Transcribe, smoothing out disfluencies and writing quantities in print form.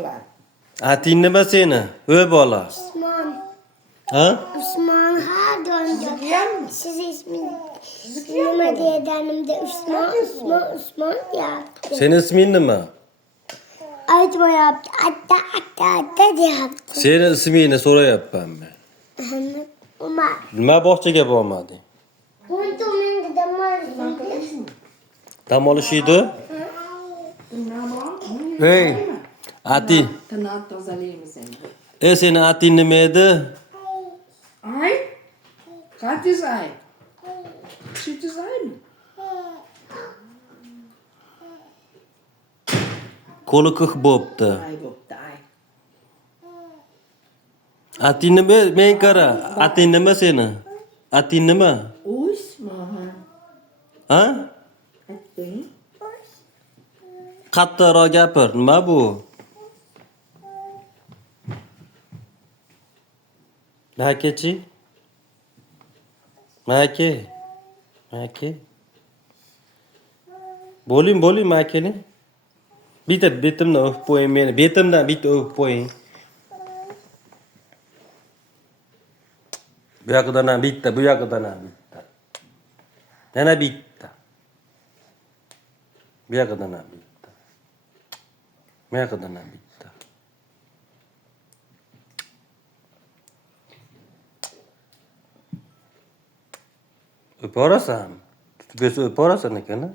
qilar. Ating nima seni? O'y bola. Usmon. Ha? Usmon har doim siz ismingiz nima deganimda Usmon deyapti. Sening isming nima? Aytmayapti. Atta deyapti. Seni ismingni so'rayapman men. Umar. Nima bog'chaga bormading? Dam olishiydi? Hey, ating. Tinoq tozalaymiz endi. Seni ating nima edi? Ay? Qantiz ay? Shitiz aymi? Qo'li qiq bo'pti. Ay bo'pti ay. Ating nima? Men qara. Ating nima seni? Ating nima? Usmon. Ha? Ayting. Qattiqroq gapir. Nima bu? Makechi? Make. Bo'ling makeni. Bitta betimdan o'pib qo'ying meni. Betimdan bitta o'pib qo'ying. Bu yoqdan ham bitta, bu yoqdan ham bitta. Yana bitta. Bu yoqdan ham bitta. Bu yoqdan ham bitta. O'parasan. Tutib o'parasan ekan-a?